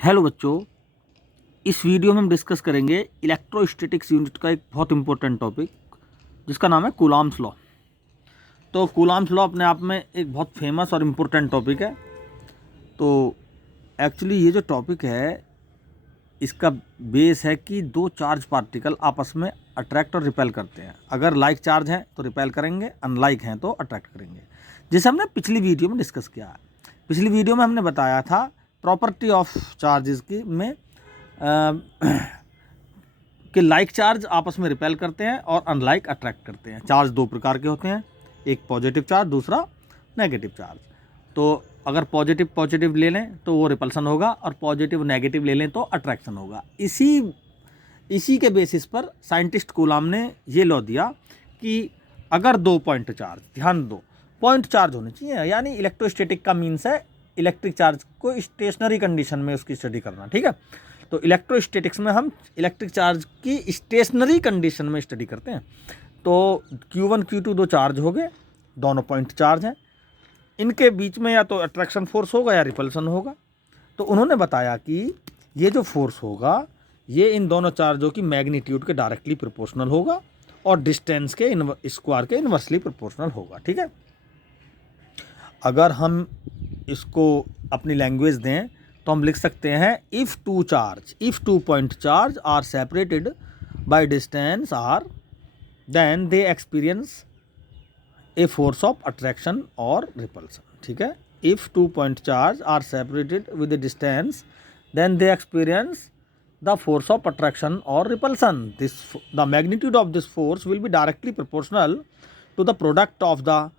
Hello बच्चों, इस video में हम डिस्कस करेंगे इलेक्ट्रोस्टैटिक्स यूनिट का एक बहुत इंपॉर्टेंट टॉपिक जिसका नाम है कूलॉम्स लॉ। तो कूलॉम्स लॉ अपने आप में एक बहुत फेमस और इम्पोर्टेंट टॉपिक है। तो एक्चुअली ये जो टॉपिक है इसका बेस है कि दो चार्ज पार्टिकल आपस में अट्रैक्ट और रिपेल करते हैं। अगर लाइक चार्ज है तो रिपेल करेंगे, अनलाइक हैं तो अट्रैक्ट करेंगे, जिसे हमने पिछली वीडियो में डिस्कस किया है। पिछली वीडियो में हमने बताया था प्रॉपर्टी ऑफ चार्जेस की में कि लाइक चार्ज आपस में रिपेल करते हैं और अनलाइक अट्रैक्ट करते हैं। चार्ज दो प्रकार के होते हैं, एक पॉजिटिव चार्ज, दूसरा नेगेटिव चार्ज। तो अगर पॉजिटिव पॉजिटिव ले लें तो वो रिपल्सन होगा और पॉजिटिव नेगेटिव ले लें तो अट्रैक्शन होगा। इसी के बेसिस पर साइंटिस्ट कूलॉम ने ये लॉ दिया कि अगर दो पॉइंट चार्ज, ध्यान दो, पॉइंट चार्ज होने चाहिए, यानी इलेक्ट्रोस्टैटिक का मीन्स है इलेक्ट्रिक चार्ज को स्टेशनरी कंडीशन में उसकी स्टडी करना, ठीक है। तो इलेक्ट्रोस्टैटिक्स में हम इलेक्ट्रिक चार्ज की स्टेशनरी कंडीशन में स्टडी करते हैं। तो Q1 Q2 दो चार्ज हो गए, दोनों पॉइंट चार्ज हैं, इनके बीच में या तो अट्रैक्शन फोर्स होगा या रिपल्सन होगा। तो उन्होंने बताया कि ये जो फोर्स होगा ये इन दोनों चार्जों की मैग्नीट्यूड के डायरेक्टली प्रोपोर्शनल होगा और डिस्टेंस के स्क्वायर के इन्वर्सली प्रोपोर्शनल होगा, ठीक है। अगर हम इसको अपनी लैंग्वेज दें तो हम लिख सकते हैं if two point charge are separated by distance R, then they experience a force of attraction और रिपल्सन, ठीक है। If two point charge are separated with a distance then they experience the force of attraction or repulsion. The magnitude of this force will be directly proportional to the product of the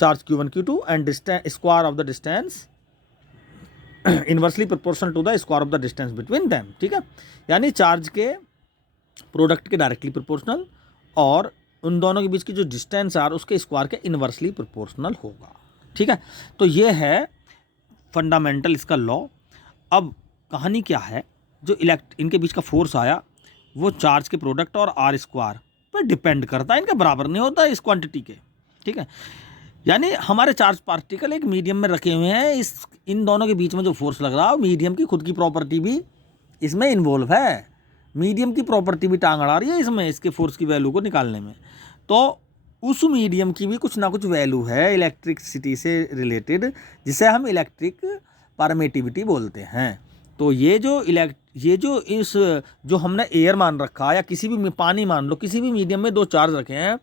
charge Q1 Q2 and square of the distance inversely proportional to the square of the distance between them, ठीक है। यानी charge के product के directly proportional और उन दोनों के बीच की जो डिस्टेंस है उसके स्क्वायर के इन्वर्सली प्रोपोर्शनल होगा, ठीक है। तो ये है फंडामेंटल इसका लॉ। अब कहानी क्या है, जो इनके बीच का फोर्स आया वो चार्ज के प्रोडक्ट और आर स्क्वायर पर डिपेंड करता है, इनके बराबर नहीं होता इस क्वांटिटी के, ठीक है। यानी हमारे चार्ज पार्टिकल एक मीडियम में रखे हुए हैं, इन दोनों के बीच में जो फोर्स लग रहा है मीडियम की खुद की प्रॉपर्टी भी इसमें इन्वॉल्व है। मीडियम की प्रॉपर्टी भी टांग अड़ा रही है इसमें, इसके फोर्स की वैल्यू को निकालने में। तो उस मीडियम की भी कुछ ना कुछ वैल्यू है इलेक्ट्रिसिटी से रिलेटेड, जिसे हम इलेक्ट्रिक परमिटिविटी बोलते हैं। तो ये जो हमने एयर मान रखा या किसी भी पानी मान लो, किसी भी मीडियम में दो चार्ज रखे हैं,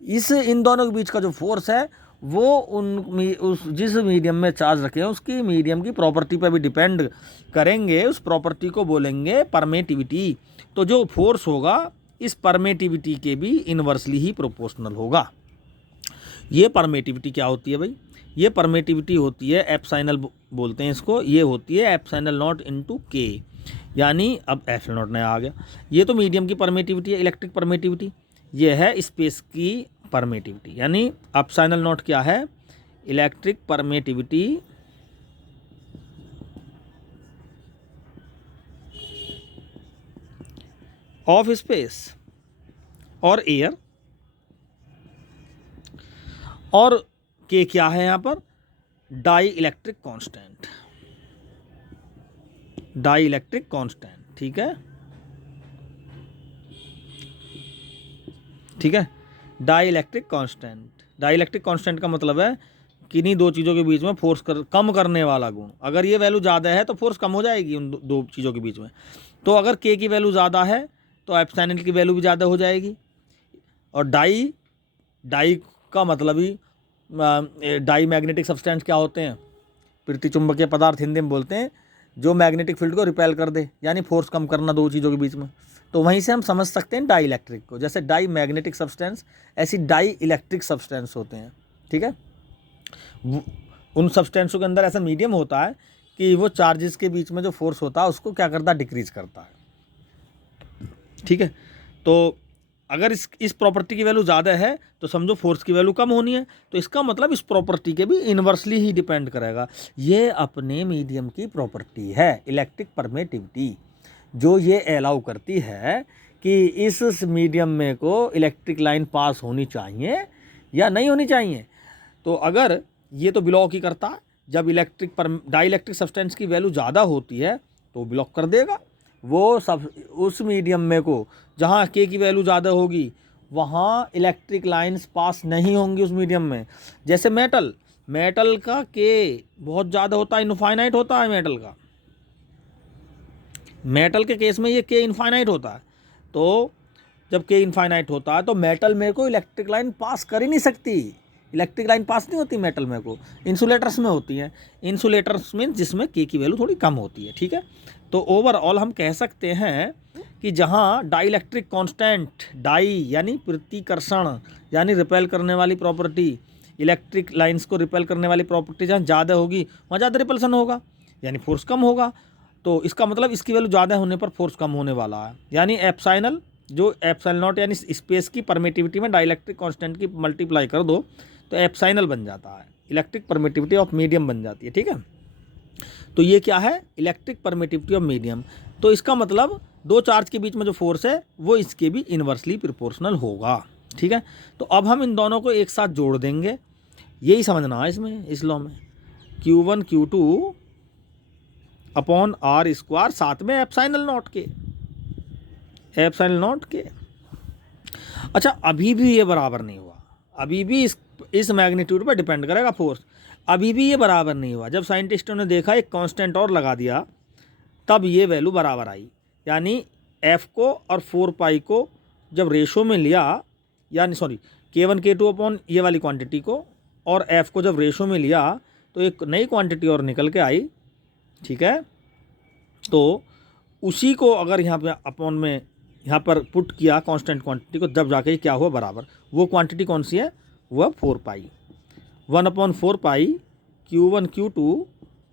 इन दोनों के बीच का जो फोर्स है वो जिस मीडियम में चार्ज रखे हैं उसकी मीडियम की प्रॉपर्टी पर भी डिपेंड करेंगे। उस प्रॉपर्टी को बोलेंगे परमिटिविटी। तो जो फोर्स होगा इस परमिटिविटी के भी इन्वर्सली ही प्रोपोर्शनल होगा। ये परमिटिविटी क्या होती है भाई? ये परमिटिविटी होती है एप्सिलॉन बोलते हैं इसको, ये होती है एप्सिलॉन नॉट इनटू के, यानी अब एप्सिलॉन नॉट नया आ गया। ये तो मीडियम की परमिटिविटी है, इलेक्ट्रिक परमिटिविटी। ये है स्पेस की परमिटिविटी, यानी एप्सिलॉन नॉट क्या है? इलेक्ट्रिक परमिटिविटी ऑफ स्पेस और एयर। और के क्या है यहाँ पर? Dielectric constant, dielectric constant, ठीक है, ठीक है। Dielectric constant, dielectric constant का मतलब है किन्हीं दो चीज़ों के बीच में फोर्स कम करने वाला गुण। अगर ये वैल्यू ज़्यादा है तो फोर्स कम हो जाएगी उन दो चीज़ों के बीच में। तो अगर के की वैल्यू ज़्यादा है तो एप्सिलॉन की वैल्यू भी ज़्यादा हो जाएगी। और डाई का मतलब ही डाई मैग्नेटिक सब्सटेंस क्या होते हैं? प्रतिचुंबकीय पदार्थ हिंदी में बोलते हैं, जो मैग्नेटिक फील्ड को रिपेल कर दे, यानी फोर्स कम करना दो चीज़ों के बीच में। तो वहीं से हम समझ सकते हैं डाई इलेक्ट्रिक को। जैसे डाई मैग्नेटिक सब्सटेंस, ऐसी डाई इलेक्ट्रिक सब्सटेंस होते हैं, ठीक है। उन सब्सटेंसों के अंदर ऐसा मीडियम होता है कि वो चार्जेस के बीच में जो फोर्स होता है उसको क्या करता है? डिक्रीज करता है, ठीक है। तो अगर इस प्रॉपर्टी की वैल्यू ज़्यादा है तो समझो फोर्स की वैल्यू कम होनी है, तो इसका मतलब इस प्रॉपर्टी के भी इन्वर्सली ही डिपेंड करेगा। ये अपने मीडियम की प्रॉपर्टी है इलेक्ट्रिक परमिटिविटी, जो ये अलाउ करती है कि इस मीडियम में को इलेक्ट्रिक लाइन पास होनी चाहिए या नहीं होनी चाहिए। तो अगर ये तो बिलोंग ही करता है जब डाई इलेक्ट्रिक सब्सटेंस की वैल्यू ज़्यादा होती है तो ब्लॉक कर देगा वो सब उस मीडियम में को जहाँ के की वैल्यू ज़्यादा होगी वहाँ इलेक्ट्रिक लाइंस पास नहीं होंगी उस मीडियम में। जैसे मेटल का के बहुत ज़्यादा होता है, इनफाइनाइट होता है मेटल के केस में ये के इनफाइनाइट होता है। तो जब के इनफाइनाइट होता है तो मेटल में को इलेक्ट्रिक लाइन पास कर ही नहीं सकती, इलेक्ट्रिक लाइन पास नहीं होती मेटल में को, इंसुलेटर्स में होती हैं। इंसुलेटर्स में जिसमें के की वैल्यू थोड़ी कम होती है, ठीक है। तो ओवरऑल हम कह सकते हैं कि जहाँ डाई इलेक्ट्रिक कॉन्स्टेंट, डाई यानी प्रतिकर्षण यानी रिपेल करने वाली प्रॉपर्टी, इलेक्ट्रिक लाइंस को रिपेल करने वाली प्रॉपर्टी जहाँ ज़्यादा होगी वहाँ ज़्यादा रिपल्सन होगा, यानी फोर्स कम होगा। तो इसका मतलब इसकी वैल्यू ज़्यादा होने पर फोर्स कम होने वाला है, यानी एप्साइनल जो एप्साइल नॉट यानी स्पेस की परमिटिविटी में डाइलेक्ट्रिक कांस्टेंट की मल्टीप्लाई कर दो तो एप्साइनल बन जाता है, इलेक्ट्रिक परमिटिविटी ऑफ मीडियम बन जाती है, ठीक है। तो ये क्या है, इलेक्ट्रिक परमिटिविटी ऑफ मीडियम। तो इसका मतलब दो चार्ज के बीच में जो फोर्स है वो इसके भी इन्वर्सली प्रोपोर्शनल होगा, ठीक है। तो अब हम इन दोनों को एक साथ जोड़ देंगे, यही समझना है इसमें, इस लॉ में Q1 Q2 upon are square साथ में एप्साइनल नॉट के। अच्छा, अभी भी ये बराबर नहीं हुआ, अभी भी इस मैग्नीट्यूड पर डिपेंड करेगा फोर्स, अभी भी ये बराबर नहीं हुआ। जब साइंटिस्टों ने देखा एक कांस्टेंट और लगा दिया तब ये वैल्यू बराबर आई, यानी एफ को और 4 पाई को जब रेशो में लिया, यानी सॉरी K1 K2 अपॉन ये वाली क्वांटिटी को और एफ को जब रेशो में लिया तो एक नई क्वांटिटी और निकल के आई, ठीक है। तो उसी को अगर यहाँ पे अपॉन में यहाँ पर पुट किया कांस्टेंट क्वांटिटी को, जब जाके क्या हुआ बराबर, वो क्वांटिटी कौन सी है, वह 4 पाई 1/4 पाई Q1 Q2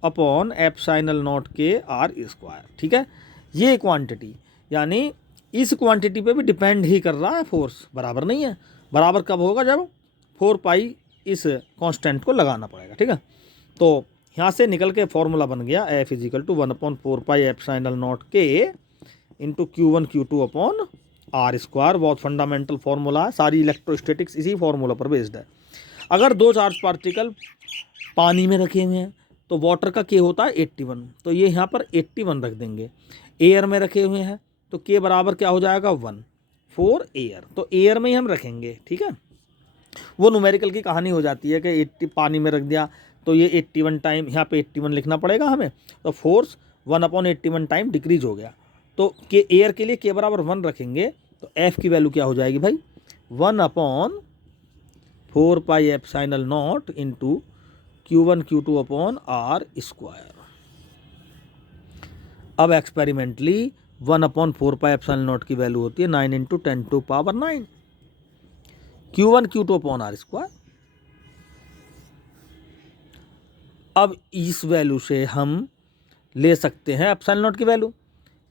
अपॉन एप्साइनल नॉट के आर स्क्वायर, ठीक है। ये क्वांटिटी यानी इस क्वांटिटी पे भी डिपेंड ही कर रहा है फोर्स, बराबर नहीं है। बराबर कब होगा, जब 4 पाई इस कांस्टेंट को लगाना पड़ेगा, ठीक है। तो यहाँ से निकल के फॉर्मूला बन गया F = 1/4 pi epsilon naught K into Q1 Q2 upon are square. बहुत फंडामेंटल फार्मूला है, सारी इलेक्ट्रोस्टैटिक्स इसी फार्मूला पर बेस्ड है। अगर दो चार्ज पार्टिकल पानी में रखे हुए हैं तो वाटर का के होता है 81, तो ये यहाँ पर 81 रख देंगे। एयर में रखे हुए हैं तो के बराबर क्या हो जाएगा 1 फॉर एयर, तो एयर में ही हम रखेंगे, ठीक है। वो न्यूमेरिकल की कहानी हो जाती है कि 80 पानी में रख दिया तो ये 81 टाइम यहाँ पे 81 लिखना पड़ेगा हमें, तो फोर्स 1/81 टाइम डिक्रीज हो गया। तो के एयर के लिए के बराबर 1 रखेंगे तो एफ की वैल्यू क्या हो जाएगी भाई, 1/4 pi epsilon naught into Q1 Q2 upon are square. अब एक्सपेरिमेंटली 1/4 पाई एप्सिलॉन नॉट की वैल्यू होती है 9 × 10⁹ Q1 Q2 upon are square. अब इस वैल्यू से हम ले सकते हैं एप्सिलॉन नॉट की वैल्यू,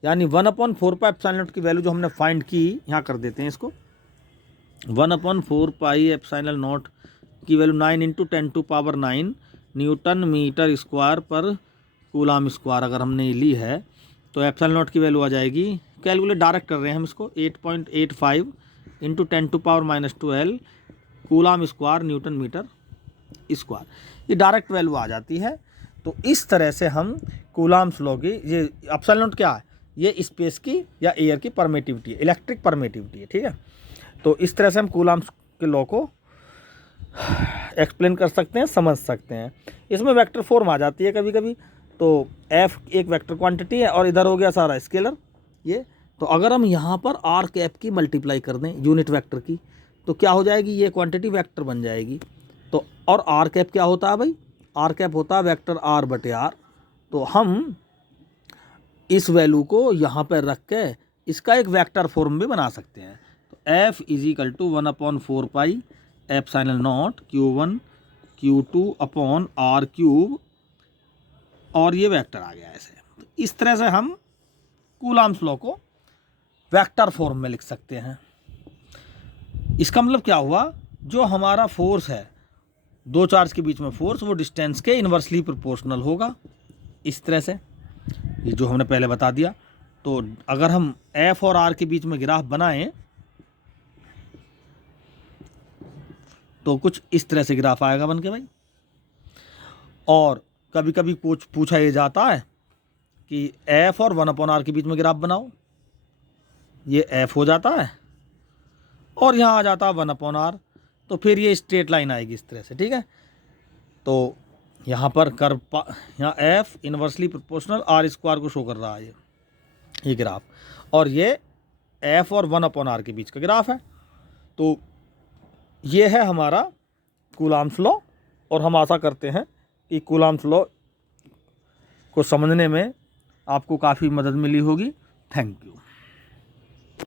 यानी 1/4 पाई एप्सिलॉन नॉट की वैल्यू जो हमने फाइंड की, यहाँ कर देते हैं इसको, 1/4 पाई एप्सिलॉन नॉट की वैल्यू 9 × 10⁹ न्यूटन मीटर स्क्वायर पर कूलाम स्क्वायर अगर हमने ली है तो एप्सिलॉन नॉट की वैल्यू आ जाएगी, कैलकुलेट डायरेक्ट कर रहे हैं हम इसको, 8.85 × 10⁻12 coulomb square newton metre square, ये डायरेक्ट वैल्यू आ जाती है। तो इस तरह से हम कूलाम्स लॉ की, ये एप्सिलॉन नॉट क्या है, ये स्पेस की या एयर की परमिटिविटी है, इलेक्ट्रिक परमिटिविटी है, ठीक है। तो इस तरह से हम कूलाम्स के लॉ को एक्सप्लेन कर सकते हैं, समझ सकते हैं। इसमें वेक्टर फॉर्म आ जाती है कभी कभी, तो एफ एक वेक्टर क्वांटिटी है और इधर हो गया सारा स्केलर ये। तो अगर हम यहाँ पर आर कैप की मल्टीप्लाई कर दें यूनिट वेक्टर की तो क्या हो जाएगी, ये क्वांटिटी वेक्टर बन जाएगी। तो और आर कैप क्या होता है भाई, आर कैप होता है वेक्टर r/r। तो हम इस वैल्यू को यहाँ पर रख के इसका एक वेक्टर फॉर्म भी बना सकते हैं। तो F = 1/4 pi epsilon not Q1 Q2 upon r³ और ये वेक्टर आ गया ऐसे। तो इस तरह से हम कूलाम्स लॉ को वेक्टर फॉर्म में लिख सकते हैं। इसका मतलब क्या हुआ, जो हमारा फोर्स है दो चार्ज के बीच में फोर्स, वो डिस्टेंस के इन्वर्सली प्रोपोर्शनल होगा, इस तरह से, ये जो हमने पहले बता दिया। तो अगर हम F और R के बीच में ग्राफ बनाएं तो कुछ इस तरह से ग्राफ आएगा बन के भाई। और कभी कभी पूछा ये जाता है कि एफ और 1/r के बीच में ग्राफ बनाओ, ये एफ हो जाता है और यहाँ आ जाता है 1/r, तो फिर ये स्ट्रेट लाइन आएगी इस तरह से, ठीक है। तो यहाँ पर कर्व यहाँ एफ इन्वर्सली प्रोपोर्शनल r² को शो कर रहा है ये ग्राफ, और ये एफ और 1/r के बीच का ग्राफ है। तो ये है हमारा कूलॉम्स लॉ, और हम आशा करते हैं कि कूलॉम्स लॉ को समझने में आपको काफ़ी मदद मिली होगी। Thank you.